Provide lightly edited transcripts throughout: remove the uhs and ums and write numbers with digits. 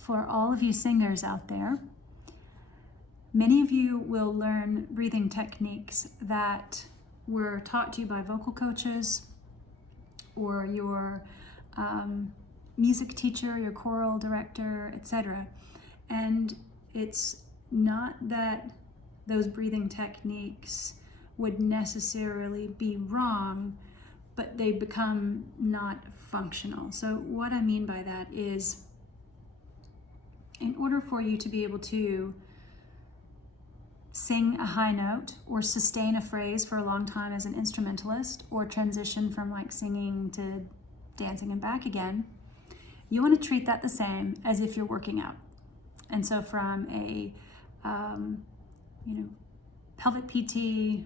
for all of you singers out there, many of you will learn breathing techniques that were taught to you by vocal coaches or your music teacher, your choral director, etc. And it's not that those breathing techniques would necessarily be wrong, but they become not functional. So what I mean by that is, in order for you to be able to sing a high note or sustain a phrase for a long time as an instrumentalist, or transition from like singing to dancing and back again, you want to treat that the same as if you're working out. And so from a pelvic PT,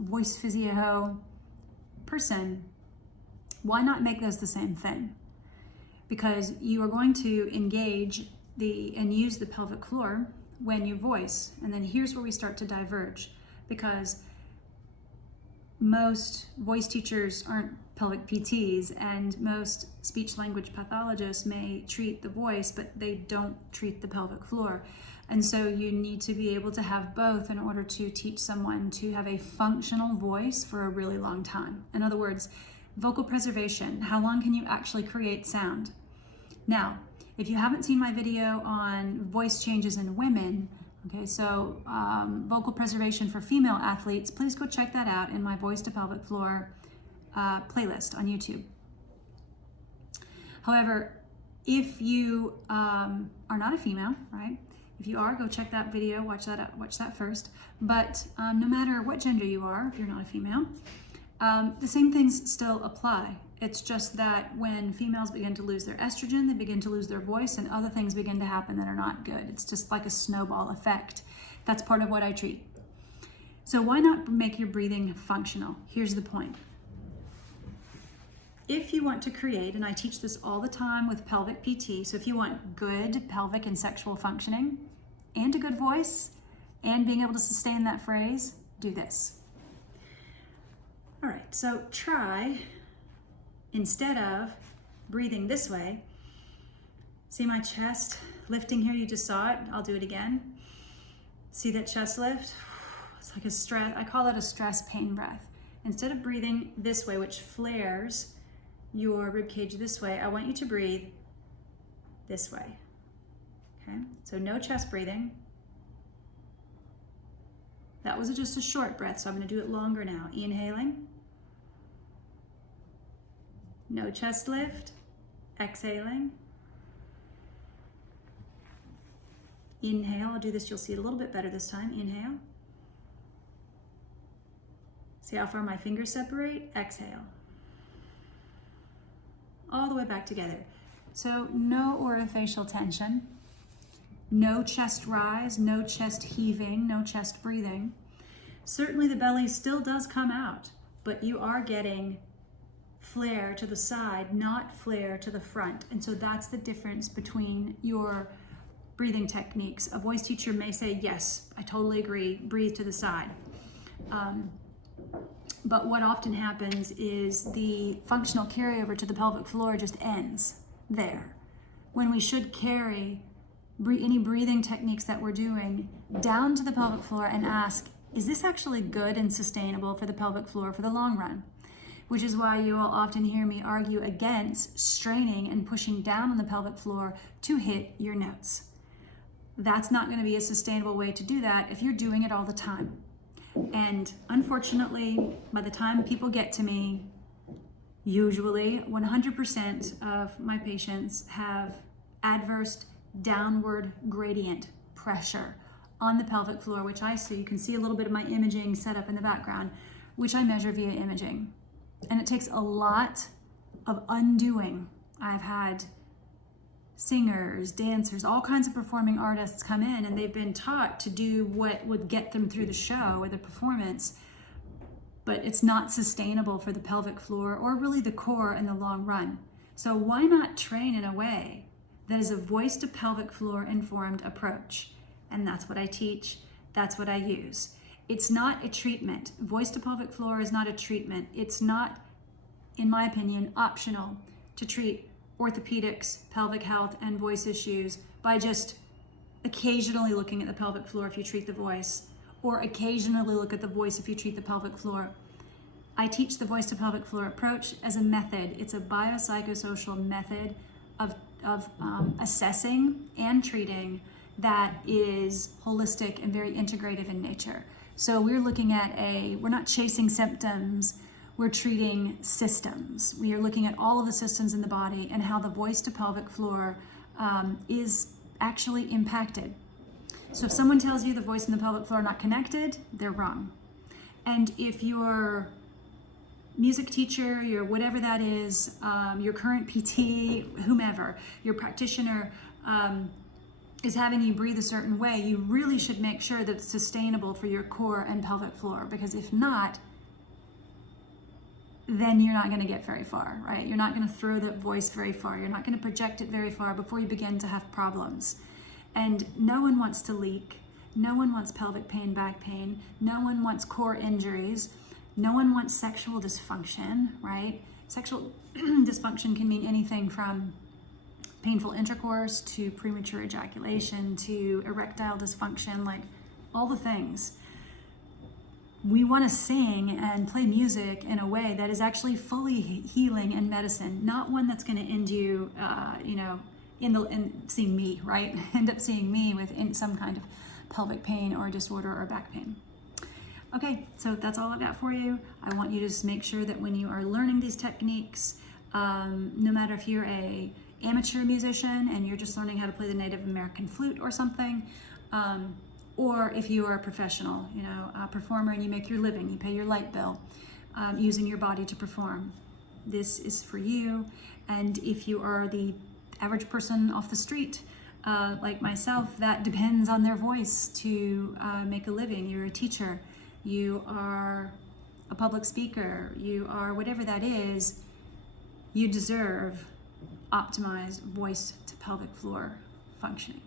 voice physio person, why not make those the same thing? Because you are going to engage and use the pelvic floor when you voice. And then here's where we start to diverge, because most voice teachers aren't pelvic PTs, and most speech language pathologists may treat the voice, but they don't treat the pelvic floor. And so you need to be able to have both in order to teach someone to have a functional voice for a really long time. In other words, vocal preservation. How long can you actually create sound? Now, if you haven't seen my video on voice changes in women, okay, so vocal preservation for female athletes, please go check that out in my Voice to Pelvic Floor playlist on YouTube. However, if you are not a female, right? If you are, go check that video, watch that first. But no matter what gender you are, if you're not a female, the same things still apply. It's just that when females begin to lose their estrogen, they begin to lose their voice, and other things begin to happen that are not good. It's just like a snowball effect. That's part of what I treat. So why not make your breathing functional? Here's the point. If you want to create, and I teach this all the time with pelvic PT, so if you want good pelvic and sexual functioning and a good voice and being able to sustain that phrase, do this. All right, so try, instead of breathing this way, see my chest lifting here? You just saw it. I'll do it again. See that chest lift? It's like a stress, I call it a stress pain breath. Instead of breathing this way, which flares your rib cage this way, I want you to breathe this way. Okay, so no chest breathing. That was just a short breath, so I'm going to do it longer now. Inhaling. No chest lift. Exhaling. Inhale. I'll do this, you'll see it a little bit better this time. Inhale. See how far my fingers separate? Exhale. All the way back together. So no orofacial tension, no chest rise, no chest heaving, no chest breathing. Certainly the belly still does come out, but you are getting flare to the side, not flare to the front. And so that's the difference between your breathing techniques. A voice teacher may say, yes, I totally agree, breathe to the side. But what often happens is the functional carryover to the pelvic floor just ends there, when we should carry any breathing techniques that we're doing down to the pelvic floor and ask, is this actually good and sustainable for the pelvic floor for the long run? Which is why you will often hear me argue against straining and pushing down on the pelvic floor to hit your notes. That's not going to be a sustainable way to do that if you're doing it all the time. And unfortunately, by the time people get to me, usually 100% of my patients have adverse downward gradient pressure on the pelvic floor, which I see. You can see a little bit of my imaging set up in the background, which I measure via imaging. And it takes a lot of undoing. I've had singers, dancers, all kinds of performing artists come in, and they've been taught to do what would get them through the show or the performance, but it's not sustainable for the pelvic floor or really the core in the long run. So why not train in a way that is a voice to pelvic floor informed approach? And that's what I teach. That's what I use. It's not a treatment. Voice to pelvic floor is not a treatment. It's not, in my opinion, optional to treat orthopedics, pelvic health, and voice issues by just occasionally looking at the pelvic floor if you treat the voice, or occasionally look at the voice if you treat the pelvic floor. I teach the voice to pelvic floor approach as a method. It's a biopsychosocial method of assessing and treating that is holistic and very integrative in nature. So we're looking at we're not chasing symptoms, we're treating systems. We are looking at all of the systems in the body and how the voice to pelvic floor is actually impacted. So if someone tells you the voice and the pelvic floor are not connected, they're wrong. And if your music teacher, your whatever that is, your current PT, whomever, your practitioner is having you breathe a certain way, you really should make sure that it's sustainable for your core and pelvic floor, because if not, then you're not going to get very far, right? You're not going to throw that voice very far. You're not going to project it very far before you begin to have problems. And no one wants to leak. No one wants pelvic pain, back pain. No one wants core injuries. No one wants sexual dysfunction, right? Sexual dysfunction can mean anything from painful intercourse to premature ejaculation to erectile dysfunction, like all the things. We want to sing and play music in a way that is actually fully healing and medicine, not one that's going to end you, in seeing me, right? End up seeing me with some kind of pelvic pain or disorder or back pain. Okay, so that's all I've got for you. I want you to just make sure that when you are learning these techniques, no matter if you're a amateur musician and you're just learning how to play the Native American flute or something, or if you are a professional, a performer and you make your living, you pay your light bill using your body to perform. This is for you. And if you are the average person off the street, like myself, that depends on their voice to make a living. You're a teacher, you are a public speaker, you are whatever that is, you deserve optimized voice to pelvic floor functioning.